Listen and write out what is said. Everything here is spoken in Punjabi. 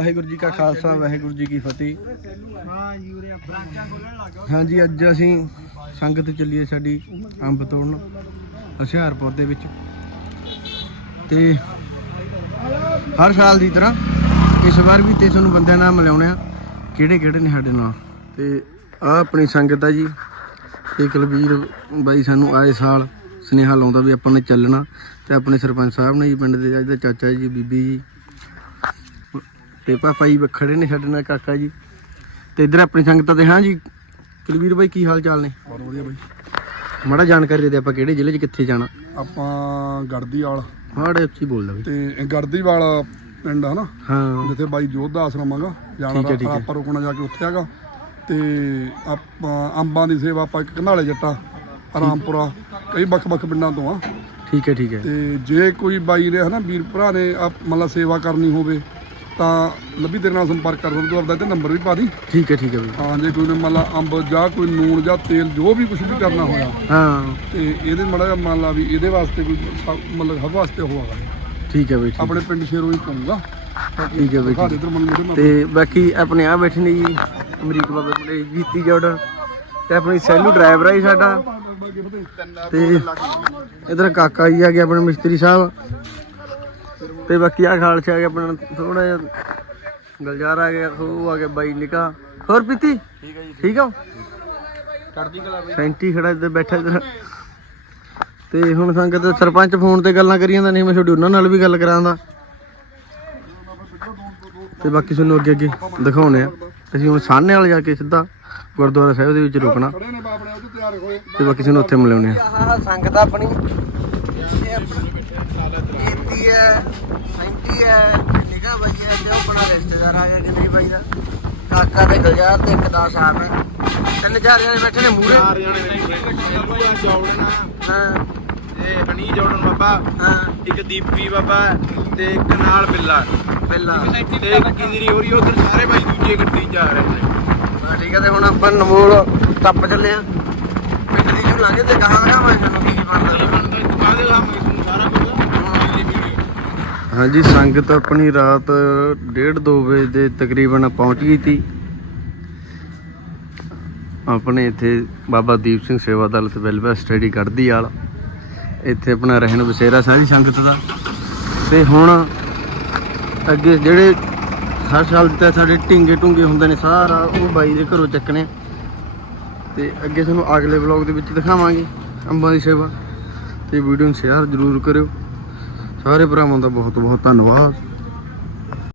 ਵਾਹਿਗੁਰੂ ਜੀ ਕਾ ਖਾਲਸਾ ਵਾਹਿਗੁਰੂ ਜੀ ਕੀ ਫਤਿਹ। ਹਾਂ ਜੀ ਉਰੇ ਬ੍ਰਾਂਚਾਂ ਖੋਲਣ ਲੱਗ ਹਾਂਜੀ ਅੱਜ ਅਸੀਂ ਸੰਗਤ ਚੱਲੀਏ ਸਾਡੀ ਅੰਬ ਤੋੜਨ ਹੁਸ਼ਿਆਰਪੁਰ ਦੇ ਵਿੱਚ। ਤੇ ਹਰ ਸਾਲ ਦੀ ਤਰ੍ਹਾਂ ਇਸ ਵਾਰ ਵੀ ਤੇ ਤੁਹਾਨੂੰ ਬੰਦਿਆਂ ਨਾਲ ਮਿਲਾਉਣੇ ਆ। ਕਿਹੜੇ ਕਿਹੜੇ ਨੇ ਸਾਡੇ ਨਾਲ? ਤੇ ਆ ਆਪਣੀ ਸੰਗਤ ਆ ਜੀ। ਤੇ ਕੁਲਬੀਰ ਬਾਈ ਸਾਨੂੰ ਆਏ ਸਾਲ ਸੁਨੇਹਾ ਲਾਉਂਦਾ ਵੀ ਆਪਾਂ ਨੇ ਚੱਲਣਾ। ਤੇ ਆਪਣੇ ਸਰਪੰਚ ਸਾਹਿਬ ਨੇ ਜੀ ਪਿੰਡ ਦੇ ਅੱਜ ਦਾ ਚਾਚਾ ਜੀ ਬੀਬੀ ਜੀ। ਤੇ ਪਾਪਾ ਜੀ ਖੜੇ ਨੇ ਸਾਡੇ ਨਾਲ ਕਾਕਾ ਜੀ। ਤੇ ਇਧਰ ਆਪਣੀ ਸੰਗਤਾਂ ਤੇ ਹਾਂ ਜੀ ਕੁਲਵੀਰ ਬਾਈ ਕੀ ਹਾਲ ਚਾਲ ਨੇ? ਬਹੁਤ ਵਧੀਆ ਬਾਈ। ਮਾੜਾ ਜਾਣਕਾਰੀ ਦੇ ਦੇ ਆਪਾਂ ਕਿਹੜੇ ਜ਼ਿਲ੍ਹੇ 'ਚ ਕਿੱਥੇ ਜਾਣਾ? ਆਪਾਂ ਗੜਦੀ ਵਾਲ ਮਾੜੇ ਉੱਚੀ ਬੋਲਦਾ ਬਈ। ਤੇ ਗੜਦੀ ਵਾਲ ਪਿੰਡ ਹਨਾ ਹਾਂ। ਜਿੱਥੇ ਬਾਈ ਜੋਧ ਦਾ ਆਸ਼ਰਮ ਹੈਗਾ ਜਾਣਾ ਦਾ। ਆਪਾਂ ਰੁਕਣਾ ਜਾ ਕੇ ਉੱਥੇ ਹੈਗਾ ਤੇ ਆਪਾਂ ਅੰਬਾਂ ਦੀ ਸੇਵਾ ਆਪਾਂ ਇੱਕ ਘਨਾਲੇ ਜੱਟਾ ਆਰਾਮਪੁਰਾ ਕਈ ਵੱਖ-ਵੱਖ ਪਿੰਡਾਂ ਤੋਂ ਆ। ਠੀਕ ਹੈ ਠੀਕ ਹੈ। ਤੇ ਜੇ ਕੋਈ ਬਾਈ ਨੇ ਹਨਾ ਵੀਰ ਭਰਾ ਨੇ ਆ ਮਤਲਬ ਸੇਵਾ ਕਰਨੀ ਹੋਵੇ ਤਾਂ ਲੱਭੀ ਤੇਰੇ ਨਾਲ ਸੰਪਰਕ ਕਰ ਸਕਦੇ ਆਪਦਾ ਤੇ ਨੰਬਰ ਵੀ ਪਾ ਦੀ। ਠੀਕ ਹੈ ਠੀਕ ਹੈ ਬਈ। ਹਾਂ ਜੇ ਕੋਈ ਨੇ ਮਤਲਬ ਅੰਬ ਜਾਂ ਕੋਈ ਨੂਣ ਜਾਂ ਤੇਲ ਜੋ ਵੀ ਕੁਝ ਵੀ ਕਰਨਾ ਹੋਇਆ ਹਾਂ। ਤੇ ਇਹਦੇ ਮੜਾ ਜਿਹਾ ਮੰਨ ਲਾ ਵੀ ਇਹਦੇ ਵਾਸਤੇ ਕੋਈ ਮਤਲਬ ਹਰ ਵਾਸਤੇ ਹੋਵਾਗਾ ਠੀਕ ਹੈ ਬਈ ਠੀਕ। ਆਪਣੇ ਪਿੰਡ ਸ਼ੇਰੋਂ ਹੀ ਪਊਗਾ ਠੀਕ ਹੈ ਬਈ ਠੀਕ। ਇਧਰ ਮਨ ਮੇਰੇ ਨਾਲ ਤੇ ਬਾਕੀ ਆਪਣੇ ਆ ਬੈਠੇ ਨੇ ਜੀ ਅਮਰੀਕ ਬਾਬੇ ਕੋਲੇ ਜੀਤੀ ਜੋੜਨ ਤੇ ਆਪਣੀ ਸੈਲੂ ਡਰਾਈਵਰ ਆ ਜੀ ਸਾਡਾ। ਤੇ ਇਧਰ ਕਾਕਾ ਜੀ ਆ ਗਿਆ ਆਪਣੇ ਮਿਸਤਰੀ ਸਾਹਿਬ। ਤੇ ਬਾਕੀ ਆ ਖਾਲਸਾ ਆ ਗਿਆ ਆਪਣਾ ਥੋੜਾ ਜਿਹਾ ਗਲਜਾਰ ਆ ਗਿਆ ਉਹ ਆ ਗਿਆ ਬਾਈ ਨਿਕਾ। ਹੋਰ ਪੀਤੀ ਠੀਕ ਹੈ ਜੀ ਠੀਕ। ਆ? ਕਰਦੀ ਕਲਾ ਸੈਂਟੀ ਖੜਾ ਇੱਧਰ ਬੈਠਾ ਇੱਧਰ। ਤੇ ਹੁਣ ਸੰਗਤ ਸਰਪੰਚ ਫੋਨ ਤੇ ਗੱਲਾਂ ਕਰੀ ਜਾਂਦਾ ਨਹੀਂ ਮੈਂ ਤੁਹਾਡੀ ਉਹਨਾਂ ਨਾਲ ਵੀ ਗੱਲ ਕਰਾਂਦਾ। ਤੇ ਬਾਕੀ ਤੁਹਾਨੂੰ ਅੱਗੇ ਅੱਗੇ ਦਿਖਾਉਣੇ ਆ। ਅਸੀਂ ਹੁਣ ਸਾਹਨੇ ਵਾਲੇ ਜਾ ਕੇ ਸਿੱਧਾ ਗੁਰਦੁਆਰਾ ਸਾਹਿਬ ਦੇ ਵਿੱਚ ਰੁਕਣਾ। ਤੇ ਬਾਕੀ ਤੁਹਾਨੂੰ ਉੱਥੇ ਮਿਲਾਉਣੇ ਆ। ਸੰਗਤ ਆਪਣੀ ਇਹ ਆਪਣੀ ਕੀਤੀ ਹੈ ਸੈਂਟੀ ਹੈ ਨਿਕਾ ਬਾਈ ਹੈ ਜੋ ਆਪਣਾ ਰਿਸ਼ਤੇਦਾਰ ਆ ਗਿਆ ਕਿਤੇ ਬਾਈ ਦਾ। ਕਾਕਾ ਤੇ ਗਲਜਾਰ ਤੇ ਇੱਕ ਦਾ ਸਾਹਿਬ ਹੈ। ਤਿੰਨ ਚਾਰ ਜਣੇ ਬੈਠੇ ਨੇ ਮੂਰੇ ਚਾਰ ਜਣੇ ਨੇ। ਸੈਲੂਆ ਜੋੜਨਾ। ਹਾਂ। ਤੇ ਹਨੀ ਜੋੜਨ ਬਾਬਾ। ਹਾਂ। ਇੱਕ ਦੀਪੀ ਬਾਬਾ ਤੇ ਇੱਕ ਨਾਲ ਬਿੱਲਾ। ਪਹਿਲਾਂ ਤੇ ਕਿੰਦਰੀ ਹੋ ਰਹੀ ਉਧਰ ਸਾਰੇ ਬਾਈ ਦੂਜੇ ਗੱਡੀ ਜਾ ਰਹੇ ਨੇ। ਹਾਂ, ਠੀਕ ਹੈ ਤੇ ਹੁਣ ਆਪਾਂ ਨਮੋਲ ਟੱਪ ਚੱਲੇ ਆ। ਪਿੰਡ ਦੀ ਜੂ ਲਾਂਗੇ ਤੇ ਕਹਾਂਗਾ ਮੈਂ ਤੁਹਾਨੂੰ ਕੀ ਕੀ ਬਣਦਾ ਦੁਕਾਨ ਦੇ ਤੁਹਾਨੂੰ ਸਾਰਾ ਕੁਝ ਹਾਂਜੀ, ਸੰਗਤ ਆਪਣੀ ਰਾਤ 1:30 2 ਵਜੇ ਦੇ ਤਕਰੀਬਨ ਪਹੁੰਚ ਗਈ ਤੀ ਆਪਣੇ ਇੱਥੇ ਬਾਬਾ ਦੀਪ ਸਿੰਘ ਸੇਵਾ ਦਲ ਤੇ ਵੈਲਫੇਅਰ ਸਟੱਡੀ ਕੱਢਦੀ ਵਾਲ ਇੱਥੇ ਆਪਣਾ ਰਹਿਣ ਬਸੇਰਾ ਸਾਰੀ ਸੰਗਤ ਦਾ। ਤੇ ਹੁਣ ਅੱਗੇ ਜਿਹੜੇ ਹਰ ਸਾਲ ਦਿੱਤਾ ਸਾਡੇ ਢਿੰਗੇ ਢੁੰਗੇ ਹੁੰਦੇ ਨੇ ਸਾਰਾ, ਉਹ ਬਾਈ ਦੇ ਘਰੋਂ ਚੱਕਣੇ। ਤੇ ਅੱਗੇ ਤੁਹਾਨੂੰ ਅਗਲੇ ਵਲੌਗ ਦੇ ਵਿੱਚ ਦਿਖਾਵਾਂਗੇ ਅੰਬਾਂ ਦੀ ਸੇਵਾ। ਤੇ ਵੀਡੀਓ ਨੂੰ ਸ਼ੇਅਰ ਜ਼ਰੂਰ ਕਰਿਓ। ਸਾਰੇ ਭਰਾਵਾਂ ਦਾ ਬਹੁਤ ਬਹੁਤ ਧੰਨਵਾਦ।